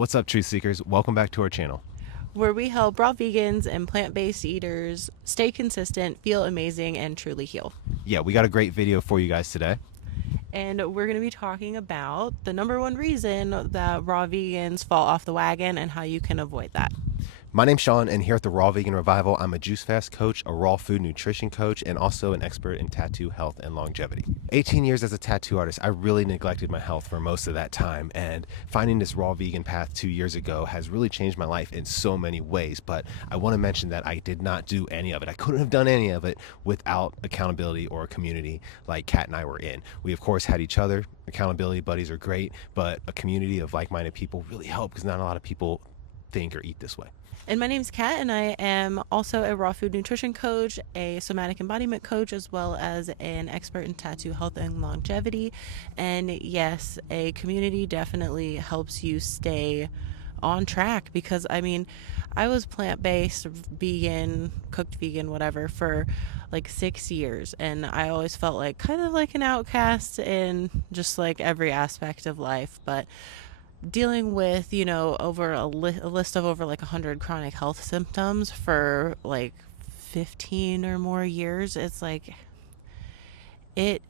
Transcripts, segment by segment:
What's up, truth seekers? Welcome back to our channel. where we help raw vegans and plant-based eaters stay consistent, feel amazing, and truly heal. Yeah, we got a great video for you guys today. And we're going to be talking about the number one reason that raw vegans fall off the wagon and how you can avoid that. My name's Sean, and here at the Raw Vegan Revival, I'm a juice fast coach, a raw food nutrition coach, and also an expert in tattoo health and longevity. 18 years as a tattoo artist, I really neglected my health for most of that time, and finding this raw vegan path 2 years ago has really changed my life in so many ways. But I want to mention that I did not do any of it. I couldn't have done any of it without accountability or a community like Kat and I were in. We, of course, had each other. Accountability buddies are great, but a community of like-minded people really help because not a lot of people think or eat this way. And my name's Kat, and I am also a raw food nutrition coach, a somatic embodiment coach, as well as an expert in tattoo health and longevity. And yes, a community definitely helps you stay on track because, I was plant-based, vegan, cooked vegan, whatever, for like 6 years. And I always felt like kind of like an outcast in just like every aspect of life. But dealing with, over a list of over like 100 chronic health symptoms for like 15 or more years, it's like it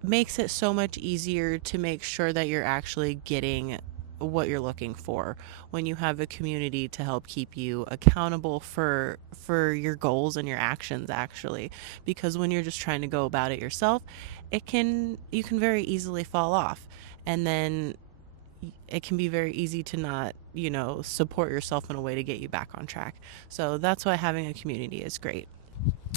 makes it so much easier to make sure that you're actually getting what you're looking for when you have a community to help keep you accountable for your goals and your actions, actually, because when you're just trying to go about it yourself, you can very easily fall off, and then it can be very easy to not, support yourself in a way to get you back on track. So that's why having a community is great.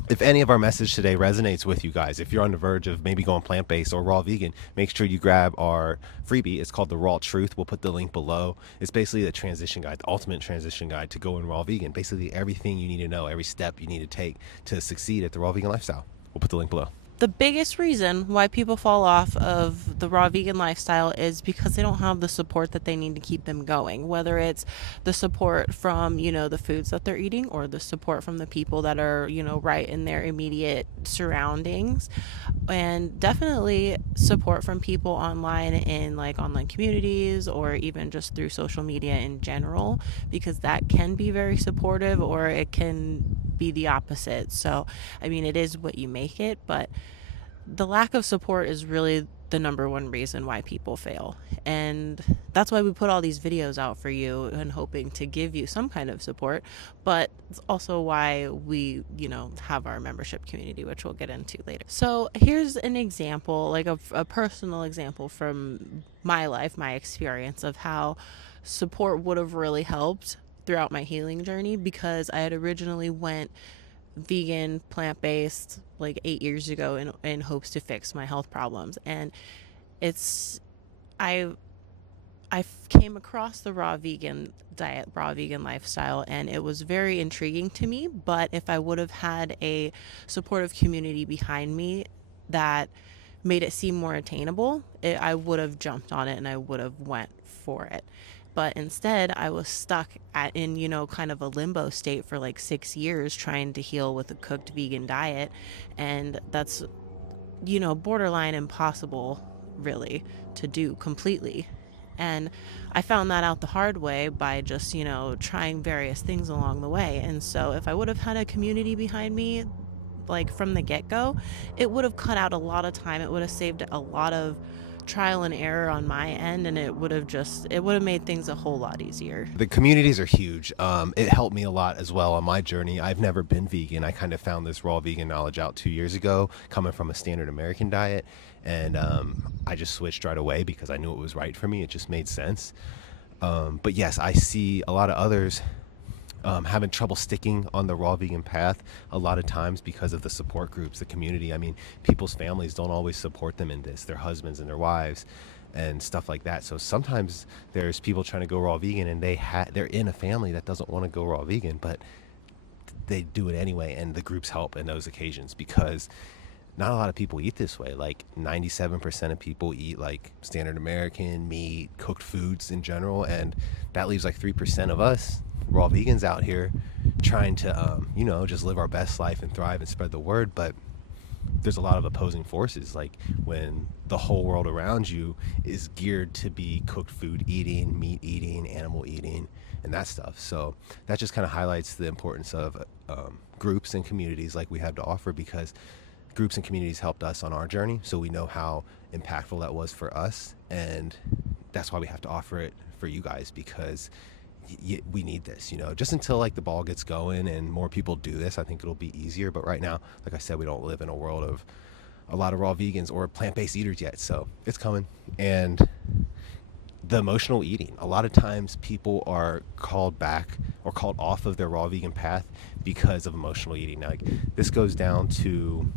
If any of our message today resonates with you guys, if you're on the verge of maybe going plant-based or raw vegan, make sure you grab our freebie. It's called the Raw Truth. We'll put the link below. It's basically the transition guide, the ultimate transition guide to going raw vegan. Basically everything you need to know, every step you need to take to succeed at the raw vegan lifestyle. We'll put the link below. The biggest reason why people fall off of the raw vegan lifestyle is because they don't have the support that they need to keep them going, whether it's the support from, the foods that they're eating, or the support from the people that are, right in their immediate surroundings, and definitely support from people online in like online communities or even just through social media in general, because that can be very supportive or it can be the opposite. So, it is what you make it, but the lack of support is really the number one reason why people fail. And that's why we put all these videos out for you and hoping to give you some kind of support, but it's also why we, have our membership community, which we'll get into later. So here's an example, like a personal example from my life, my experience of how support would have really helped throughout my healing journey, because I had originally went vegan, plant-based like 8 years ago in hopes to fix my health problems. And I came across the raw vegan diet, raw vegan lifestyle, and it was very intriguing to me. But if I would have had a supportive community behind me that made it seem more attainable, I would have jumped on it and I would have went for it. But instead, I was stuck in kind of a limbo state for like 6 years trying to heal with a cooked vegan diet. And that's, borderline impossible, really, to do completely. And I found that out the hard way by just, trying various things along the way. And so if I would have had a community behind me, like from the get-go, it would have cut out a lot of time. It would have saved a lot of trial and error on my end, and it would have made things a whole lot easier. The communities are huge. It helped me a lot as well on my journey. I've never been vegan. I kind of found this raw vegan knowledge out 2 years ago, coming from a standard American diet. And I just switched right away because I knew it was right for me. It just made sense. But yes, I see a lot of others having trouble sticking on the raw vegan path a lot of times because of the support groups, the community. People's families don't always support them in this, their husbands and their wives and stuff like that. So sometimes there's people trying to go raw vegan and they're in a family that doesn't want to go raw vegan, but they do it anyway, and the groups help in those occasions because not a lot of people eat this way. Like 97% of people eat like standard American meat, cooked foods in general, and that leaves like 3% of us raw vegans out here trying to just live our best life and thrive and spread the word. But there's a lot of opposing forces, like when the whole world around you is geared to be cooked food eating, meat eating, animal and that stuff. So that just kind of highlights the importance of groups and communities like we have to offer, because groups and communities helped us on our journey, so we know how impactful that was for us, and that's why we have to offer it for you guys, because we need this, just until like the ball gets going and more people do this. I think it'll be easier, but right now, like I said, we don't live in a world of a lot of raw vegans or plant-based eaters yet, so it's coming. And the emotional eating, a lot of times people are called back or called off of their raw vegan path because of emotional eating. Now, like, this comes down to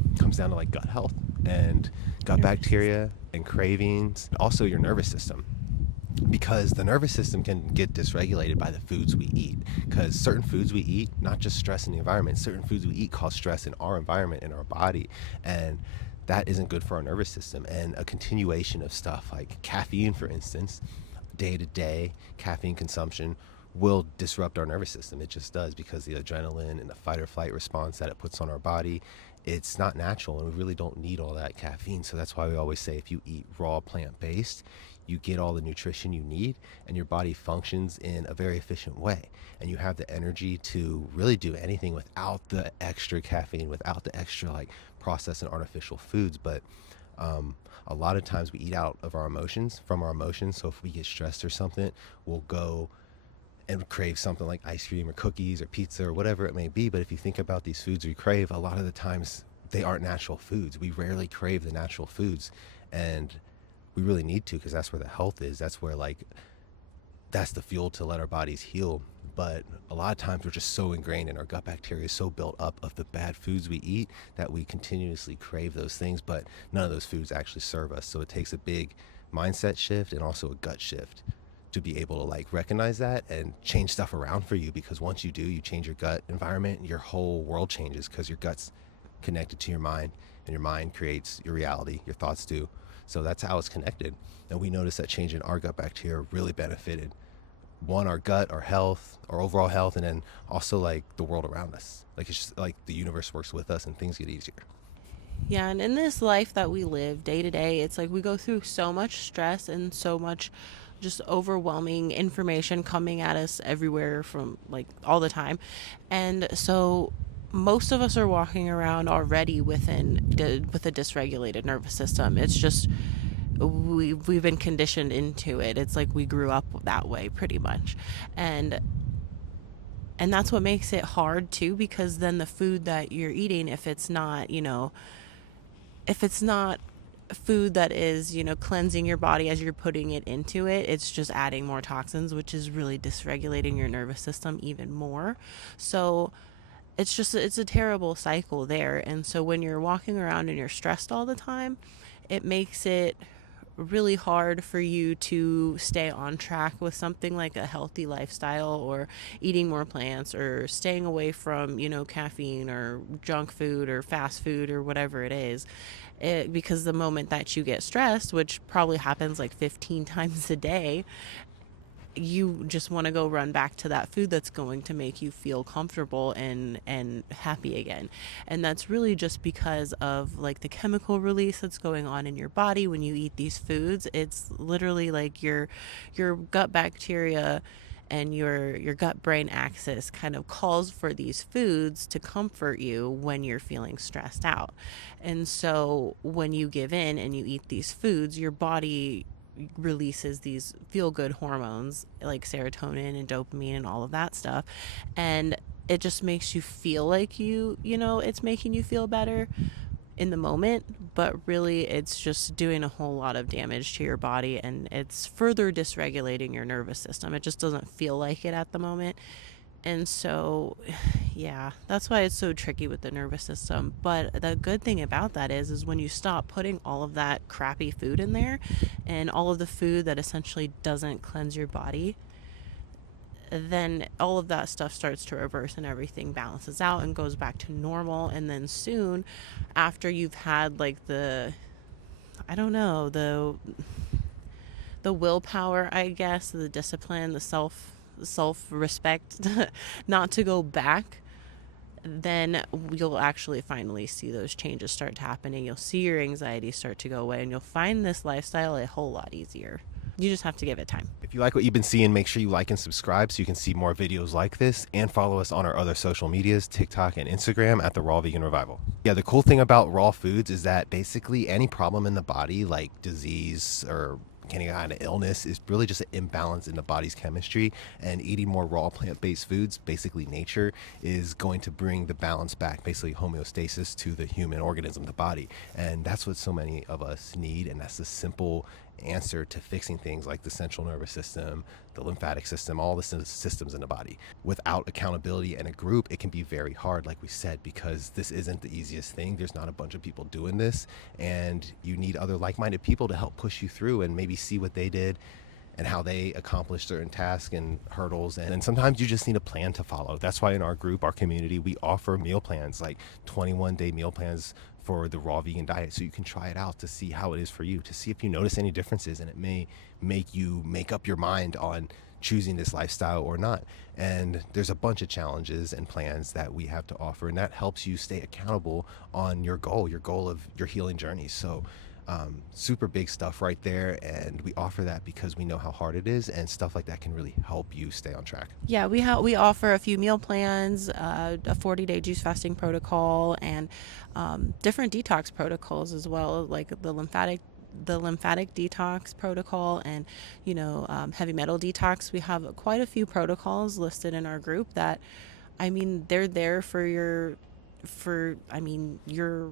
like gut health and gut bacteria and cravings, also your nervous system, because the nervous system can get dysregulated by the foods we eat, because certain foods we eat, not just stress in the environment, certain foods we eat cause stress in our environment, in our body, and that isn't good for our nervous system. And a continuation of stuff like caffeine, for instance, day-to-day caffeine consumption will disrupt our nervous system. It just does, because the adrenaline and the fight or flight response that it puts on our body, it's not natural, and we really don't need all that caffeine. So that's why we always say, if you eat raw plant-based, you get all the nutrition you need, and your body functions in a very efficient way, and you have the energy to really do anything without the extra caffeine, without the extra like processed and artificial foods. But a lot of times we eat out of our emotions, from our emotions. So if we get stressed or something, we'll go and crave something like ice cream or cookies or pizza or whatever it may be. But if you think about these foods we crave, a lot of the times they aren't natural foods. We rarely crave the natural foods, and we really need to, because that's where the health is. That's where that's the fuel to let our bodies heal. But a lot of times we're just so ingrained, and our gut bacteria is so built up of the bad foods we eat, that we continuously crave those things, but none of those foods actually serve us. So it takes a big mindset shift and also a gut shift to be able to recognize that and change stuff around for you, because once you do, you change your gut environment, your whole world changes, because your gut's connected to your mind, and your mind creates your reality, your thoughts do. So that's how it's connected. And we noticed that changing our gut bacteria really benefited, one, our gut, our health, our overall health, and then also the world around us. It's just like the universe works with us and things get easier. Yeah, and in this life that we live day to day, it's like we go through so much stress and so much just overwhelming information coming at us everywhere from all the time. And so most of us are walking around already with a dysregulated nervous system. It's just we've been conditioned into it. It's like we grew up that way pretty much. And that's what makes it hard too, because then the food that you're eating, if it's not food that is, cleansing your body as you're putting it into it, it's just adding more toxins, which is really dysregulating your nervous system even more. So it's a terrible cycle there. And so when you're walking around and you're stressed all the time, it makes it really hard for you to stay on track with something like a healthy lifestyle, or eating more plants, or staying away from caffeine or junk food or fast food or whatever it is. Because the moment that you get stressed, which probably happens 15 times a day, you just want to go run back to that food that's going to make you feel comfortable and happy again. And that's really just because of the chemical release that's going on in your body when you eat these foods. It's literally your gut bacteria and your gut brain axis kind of calls for these foods to comfort you when you're feeling stressed out. And so when you give in and you eat these foods, your body releases these feel good hormones like serotonin and dopamine and all of that stuff, and it just makes you feel like it's making you feel better in the moment, but really it's just doing a whole lot of damage to your body, and it's further dysregulating your nervous system. It just doesn't feel like it at the moment. And so, yeah, that's why it's so tricky with the nervous system. But the good thing about that is when you stop putting all of that crappy food in there, and all of the food that essentially doesn't cleanse your body, then all of that stuff starts to reverse, and everything balances out and goes back to normal. And then soon after you've had I don't know, the willpower, I guess, the discipline, the self-respect not to go back, then you'll actually finally see those changes start happening. You'll see your anxiety start to go away, and you'll find this lifestyle a whole lot easier. You just have to give it time. If you like what you've been seeing, make sure you like and subscribe so you can see more videos like this, and follow us on our other social medias, TikTok and Instagram at the Raw Vegan Revival. Yeah, the cool thing about raw foods is that basically any problem in the body, like disease or any kind of illness, is really just an imbalance in the body's chemistry, and eating more raw plant-based foods, basically nature, is going to bring the balance back, basically homeostasis to the human organism, the body. And that's what so many of us need, and that's the simple answer to fixing things like the central nervous system, the lymphatic system, all the systems in the body. Without accountability and a group, it can be very hard, like we said, because this isn't the easiest thing. There's not a bunch of people doing this, and you need other like-minded people to help push you through and maybe see what they did and how they accomplish certain tasks and hurdles. And sometimes you just need a plan to follow. That's why in our group, our community, we offer meal plans, like 21-day meal plans for the raw vegan diet, so you can try it out to see how it is for you, to see if you notice any differences, and it may make you make up your mind on choosing this lifestyle or not. And there's a bunch of challenges and plans that we have to offer, and that helps you stay accountable on your goal of your healing journey. So super big stuff right there, and we offer that because we know how hard it is, and stuff like that can really help you stay on track. Yeah, we offer a few meal plans, a 40-day juice fasting protocol, and different detox protocols as well, like the lymphatic detox protocol, and heavy metal detox. We have quite a few protocols listed in our group that, I mean, they're there for your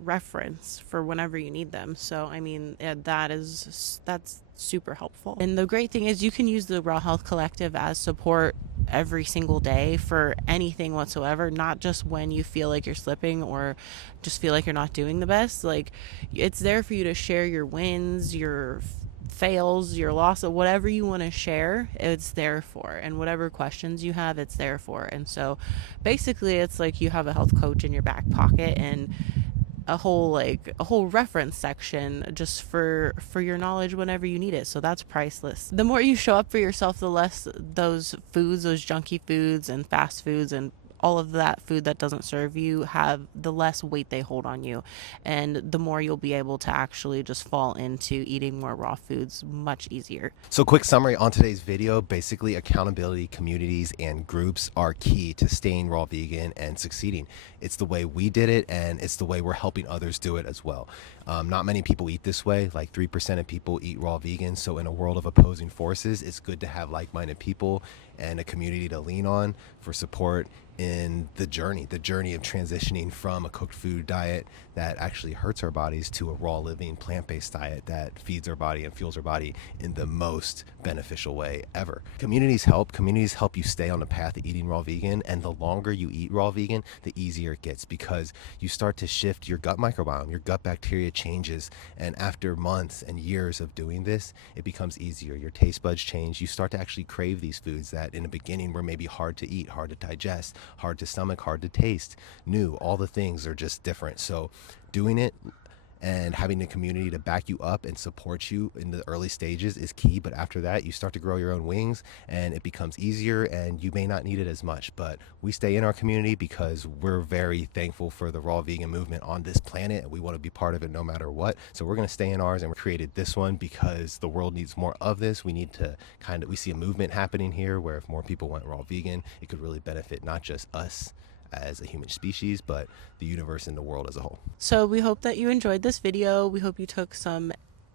reference for whenever you need them. So I mean, that's super helpful. And the great thing is you can use the Raw Health Collective as support every single day for anything whatsoever, not just when you feel like you're slipping or just feel like you're not doing the best. Like, it's there for you to share your wins, your fails, your loss, of whatever you want to share, it's there for. And whatever questions you have, it's there for. And so basically it's like you have a health coach in your back pocket, and a whole reference section just for your knowledge whenever you need it. So that's priceless. The more you show up for yourself, the less those junky foods and fast foods and all of that food that doesn't serve you have, the less weight they hold on you, and the more you'll be able to actually just fall into eating more raw foods much easier. So quick summary on today's video: basically accountability, communities, and groups are key to staying raw vegan and succeeding. It's the way we did it, and it's the way we're helping others do it as well. Not many people eat this way. Like 3% of people eat raw vegan. So in a world of opposing forces, it's good to have like-minded people and a community to lean on for support in the journey of transitioning from a cooked food diet that actually hurts our bodies to a raw living plant-based diet that feeds our body and fuels our body in the most beneficial way ever. Communities help you stay on the path of eating raw vegan, and the longer you eat raw vegan, the easier it gets, because you start to shift your gut microbiome, your gut bacteria changes, and after months and years of doing this, it becomes easier. Your taste buds change. You start to actually crave these foods that in the beginning were maybe hard to eat, hard to digest, hard to stomach, hard to taste, new. All the things are just different. So doing it and having a community to back you up and support you in the early stages is key. But after that, you start to grow your own wings, and it becomes easier, and you may not need it as much. But we stay in our community because we're very thankful for the raw vegan movement on this planet, and we want to be part of it no matter what. So we're going to stay in ours, and we created this one because the world needs more of this. We need to we see a movement happening here where if more people went raw vegan, it could really benefit not just us as a human species, but the universe and the world as a whole. So we hope that you enjoyed this video. We hope you took some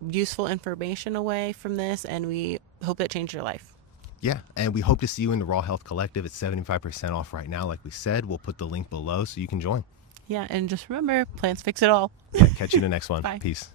useful information away from this, and we hope it changed your life. Yeah, and we hope to see you in the Raw Health Collective. It's 75% off right now. Like we said, we'll put the link below so you can join. Yeah, and just remember, plants fix it all. Yeah, catch you in the next one. Bye. Peace.